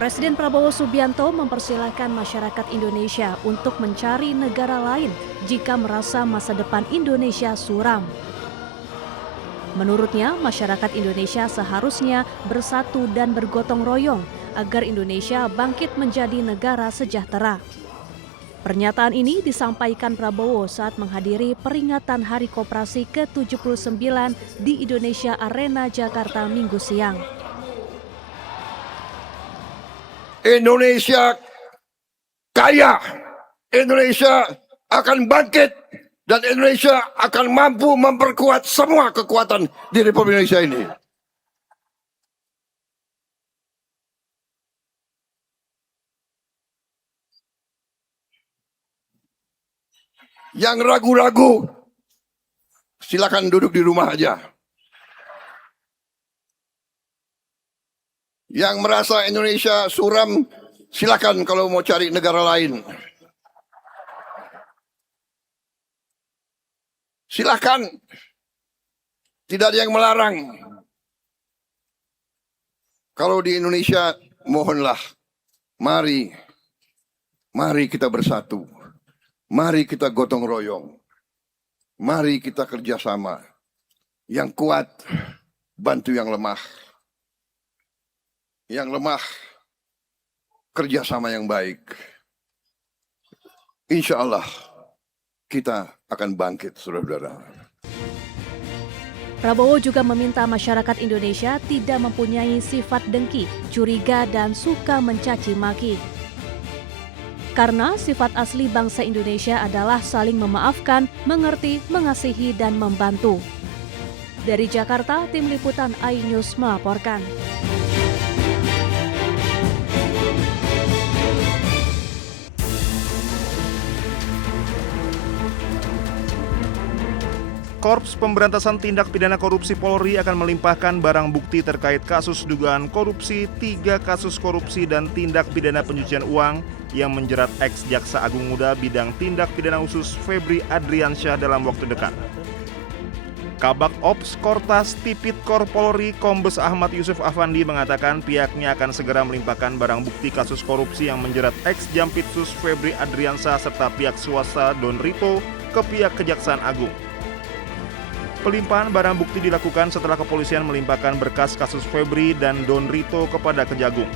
Presiden Prabowo Subianto mempersilahkan masyarakat Indonesia untuk mencari negara lain jika merasa masa depan Indonesia suram. Menurutnya, masyarakat Indonesia seharusnya bersatu dan bergotong royong agar Indonesia bangkit menjadi negara sejahtera. Pernyataan ini disampaikan Prabowo saat menghadiri peringatan Hari Koperasi ke-79 di Indonesia Arena, Jakarta, Minggu siang. Indonesia kaya, Indonesia akan bangkit, dan Indonesia akan mampu memperkuat semua kekuatan di Republik Indonesia ini. Yang ragu-ragu, silakan duduk di rumah aja. Yang merasa Indonesia suram, silakan kalau mau cari negara lain. Silakan. Tidak ada yang melarang. Kalau di Indonesia, mohonlah. Mari kita bersatu. Mari kita gotong royong. Mari kita kerjasama. Yang kuat, bantu yang lemah. Yang lemah, kerjasama yang baik. Insya Allah kita akan bangkit, saudara-saudara. Prabowo juga meminta masyarakat Indonesia tidak mempunyai sifat dengki, curiga, dan suka mencaci maki. Karena sifat asli bangsa Indonesia adalah saling memaafkan, mengerti, mengasihi, dan membantu. Dari Jakarta, Tim Liputan iNews melaporkan. Korps Pemberantasan Tindak Pidana Korupsi Polri akan melimpahkan barang bukti terkait kasus dugaan korupsi, 3 kasus korupsi dan tindak pidana pencucian uang yang menjerat ex-Jaksa Agung Muda bidang tindak pidana khusus Febri Adriansyah dalam waktu dekat. Kabak Ops Kortas Tipikor Polri Kombes Ahmad Yusuf Afandi mengatakan pihaknya akan segera melimpahkan barang bukti kasus korupsi yang menjerat ex-Jampitsus Febri Adriansyah serta pihak swasta Don Rito ke pihak Kejaksaan Agung. Pelimpahan barang bukti dilakukan setelah kepolisian melimpahkan berkas kasus Febri dan Don Rito kepada Kejagung.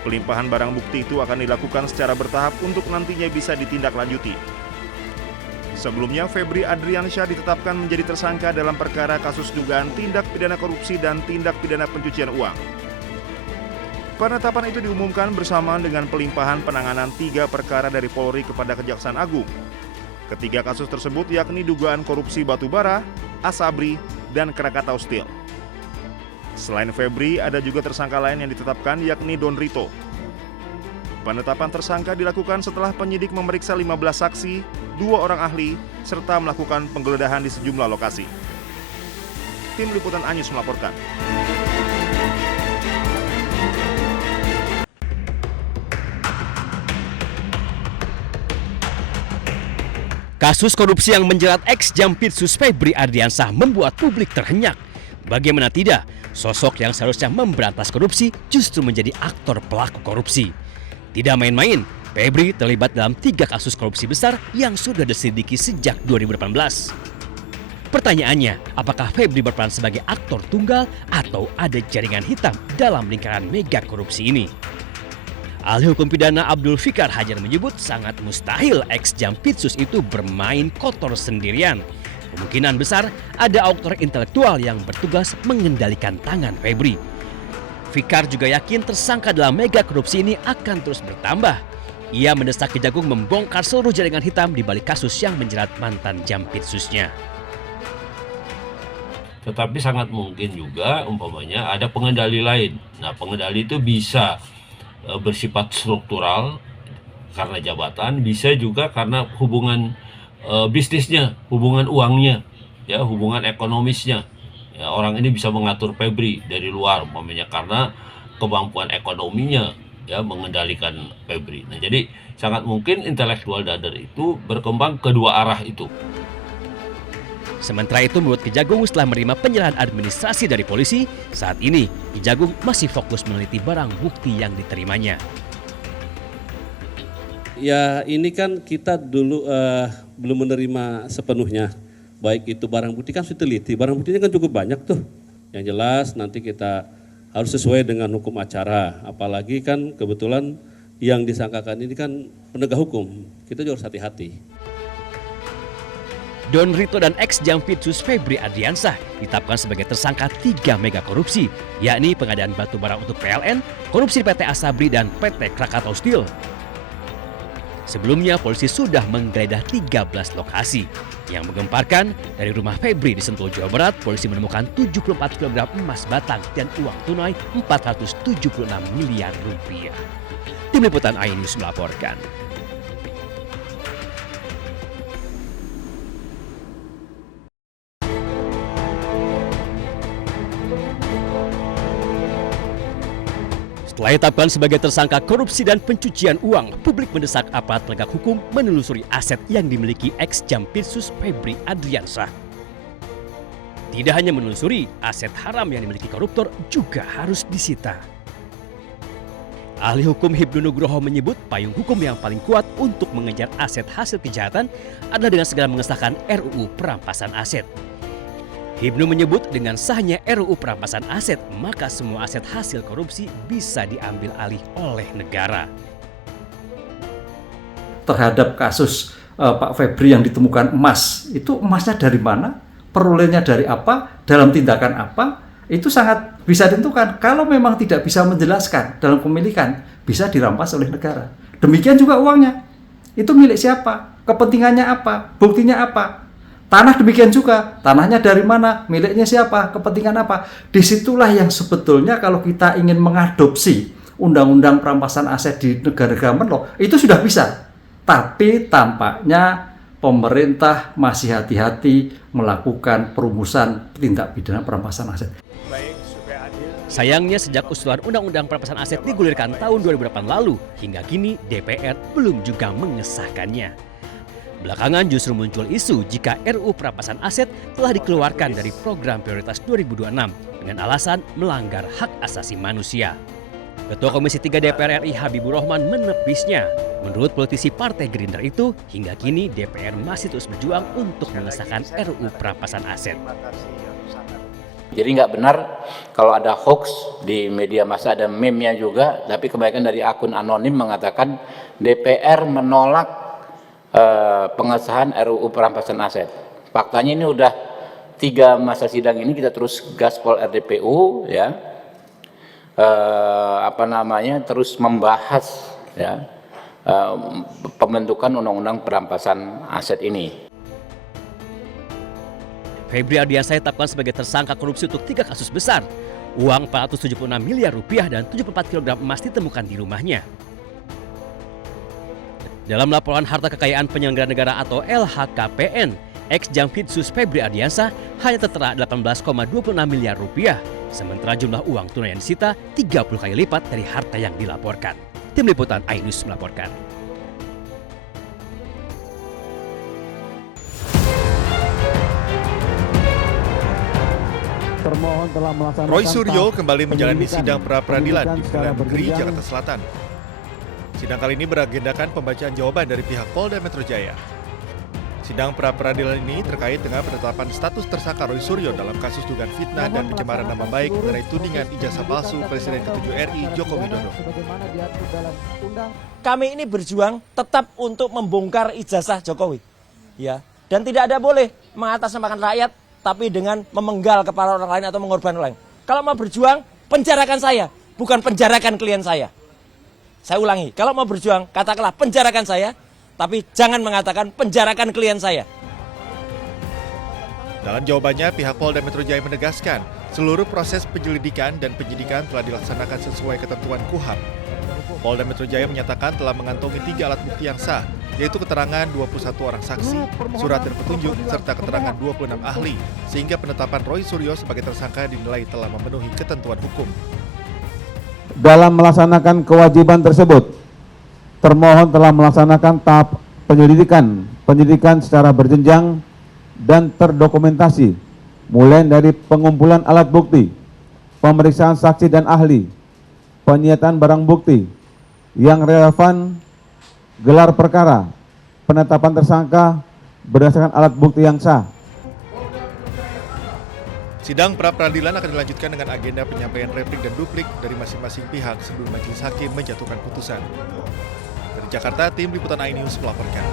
Pelimpahan barang bukti itu akan dilakukan secara bertahap untuk nantinya bisa ditindaklanjuti. Sebelumnya, Febri Adriansyah ditetapkan menjadi tersangka dalam perkara kasus dugaan tindak pidana korupsi dan tindak pidana pencucian uang. Penetapan itu diumumkan bersamaan dengan pelimpahan penanganan 3 perkara dari Polri kepada Kejaksaan Agung. Ketiga kasus tersebut yakni dugaan korupsi batubara, Asabri, dan Krakatau Steel. Selain Febri, ada juga tersangka lain yang ditetapkan yakni Don Rito. Penetapan tersangka dilakukan setelah penyidik memeriksa 15 saksi, 2 orang ahli, serta melakukan penggeledahan di sejumlah lokasi. Tim Liputan iNews melaporkan. Kasus korupsi yang menjerat ex-Jampitsus Febri Adriansyah membuat publik terhenyak. Bagaimana tidak, sosok yang seharusnya memberantas korupsi justru menjadi aktor pelaku korupsi. Tidak main-main, Febri terlibat dalam 3 kasus korupsi besar yang sudah diselidiki sejak 2018. Pertanyaannya, apakah Febri berperan sebagai aktor tunggal atau ada jaringan hitam dalam lingkaran mega korupsi ini? Ahli hukum pidana Abdul Fikar Hajar menyebut sangat mustahil ex-Jampitsus itu bermain kotor sendirian. Kemungkinan besar ada aktor intelektual yang bertugas mengendalikan tangan Febri. Fikar juga yakin tersangka dalam mega korupsi ini akan terus bertambah. Ia mendesak Kejagung membongkar seluruh jaringan hitam di balik kasus yang menjerat mantan Jampitsusnya. Tetapi sangat mungkin juga umpamanya ada pengendali lain. Nah, pengendali itu bisa bersifat struktural karena jabatan, bisa juga karena hubungan bisnisnya, hubungan uangnya, ya, hubungan ekonomisnya. Ya, orang ini bisa mengatur Febri dari luar umpamanya karena kemampuan ekonominya, ya, mengendalikan Febri. Nah, jadi sangat mungkin intelektual dadar itu berkembang kedua arah itu. Sementara itu menurut Kejagung setelah menerima penyerahan administrasi dari polisi, saat ini Kejagung masih fokus meneliti barang bukti yang diterimanya. Ya ini kan kita dulu belum menerima sepenuhnya, baik itu barang bukti kan sudah teliti, barang buktinya kan cukup banyak tuh. Yang jelas nanti kita harus sesuai dengan hukum acara, apalagi kan kebetulan yang disangkakan ini kan penegak hukum, kita juga harus hati-hati. Don Rito dan ex-Jampitsus Febri Adriansah ditetapkan sebagai tersangka 3 mega korupsi, yakni pengadaan batu bara untuk PLN, korupsi di PT Asabri dan PT Krakatau Steel. Sebelumnya polisi sudah menggeledah 13 lokasi. Yang menggemparkan, dari rumah Febri di Sentul, Jawa Barat, polisi menemukan 74 kg emas batang dan uang tunai 476 miliar rupiah. Tim Liputan iNews melaporkan. Setelah ditetapkan sebagai tersangka korupsi dan pencucian uang, publik mendesak aparat penegak hukum menelusuri aset yang dimiliki ex-Jampitsus Febri Adriansah. Tidak hanya menelusuri, aset haram yang dimiliki koruptor juga harus disita. Ahli hukum Hibnu Nugroho menyebut payung hukum yang paling kuat untuk mengejar aset hasil kejahatan adalah dengan segera mengesahkan RUU Perampasan Aset. Hibnu menyebut dengan sahnya RUU Perampasan Aset, maka semua aset hasil korupsi bisa diambil alih oleh negara. Terhadap kasus Pak Febri yang ditemukan emas, itu emasnya dari mana? Perolehnya dari apa? Dalam tindakan apa? Itu sangat bisa ditentukan. Kalau memang tidak bisa menjelaskan dalam pemilikan, bisa dirampas oleh negara. Demikian juga uangnya. Itu milik siapa? Kepentingannya apa? Buktinya apa? Tanah demikian juga, tanahnya dari mana, miliknya siapa, kepentingan apa. Disitulah yang sebetulnya kalau kita ingin mengadopsi undang-undang perampasan aset di negara-negara menlo, itu sudah bisa. Tapi tampaknya pemerintah masih hati-hati melakukan perumusan tindak pidana perampasan aset. Sayangnya sejak usulan Undang-Undang Perampasan Aset digulirkan tahun 2008 lalu, hingga kini DPR belum juga mengesahkannya. Belakangan justru muncul isu jika RUU Perampasan Aset telah dikeluarkan dari program prioritas 2026 dengan alasan melanggar hak asasi manusia. Ketua Komisi 3 DPR RI Habibur Rahman menepisnya. Menurut politisi Partai Gerindra itu, hingga kini DPR masih terus berjuang untuk mengesahkan RUU Perampasan Aset. Jadi nggak benar kalau ada hoax di media massa, ada meme-nya juga, tapi kebanyakan dari akun anonim mengatakan DPR menolak pengesahan RUU Perampasan Aset. Faktanya ini udah 3 masa sidang ini kita terus gaspol RDPU ya, terus membahas ya pembentukan Undang-Undang Perampasan Aset ini. Febri Adriansah ditetapkan sebagai tersangka korupsi untuk 3 kasus besar. Uang 476 miliar rupiah dan 74 kg emas ditemukan di rumahnya. Dalam laporan harta kekayaan penyelenggara negara atau LHKPN, ex-Jampitsus Febri Adriansah hanya tertera 18,26 miliar rupiah, sementara jumlah uang tunai yang disita 30 kali lipat dari harta yang dilaporkan. Tim Liputan iNews melaporkan. Roy Suryo kembali menjalani sidang pra-peradilan di Pengadilan Negeri Jakarta Selatan. Sidang kali ini beragendakan pembacaan jawaban dari pihak Polda Metro Jaya. Sidang pra-peradilan ini terkait dengan penetapan status tersangka Roy Suryo dalam kasus dugaan fitnah dan pencemaran nama baik mengenai tudingan ijazah palsu Presiden ke-7 RI Joko Widodo. Kami ini berjuang tetap untuk membongkar ijazah Jokowi, ya, dan tidak ada boleh mengatasnamakan rakyat, tapi dengan memenggal kepala orang lain atau mengorbankan orang lain. Kalau mau berjuang, penjarakan saya, bukan penjarakan klien saya. Saya ulangi, kalau mau berjuang, katakanlah penjarakan saya, tapi jangan mengatakan penjarakan klien saya. Dalam jawabannya, pihak Polda Metro Jaya menegaskan seluruh proses penyelidikan dan penyidikan telah dilaksanakan sesuai ketentuan KUHAP. Polda Metro Jaya menyatakan telah mengantongi 3 alat bukti yang sah, yaitu keterangan 21 orang saksi, surat dan petunjuk, serta keterangan 26 ahli, sehingga penetapan Roy Suryo sebagai tersangka dinilai telah memenuhi ketentuan hukum. Dalam melaksanakan kewajiban tersebut, termohon telah melaksanakan tahap penyidikan secara berjenjang dan terdokumentasi, mulai dari pengumpulan alat bukti, pemeriksaan saksi dan ahli, penyitaan barang bukti yang relevan, gelar perkara, penetapan tersangka berdasarkan alat bukti yang sah. Sidang pra-peradilan akan dilanjutkan dengan agenda penyampaian replik dan duplik dari masing-masing pihak sebelum majelis hakim menjatuhkan putusan. Dari Jakarta, tim liputan iNews melaporkan.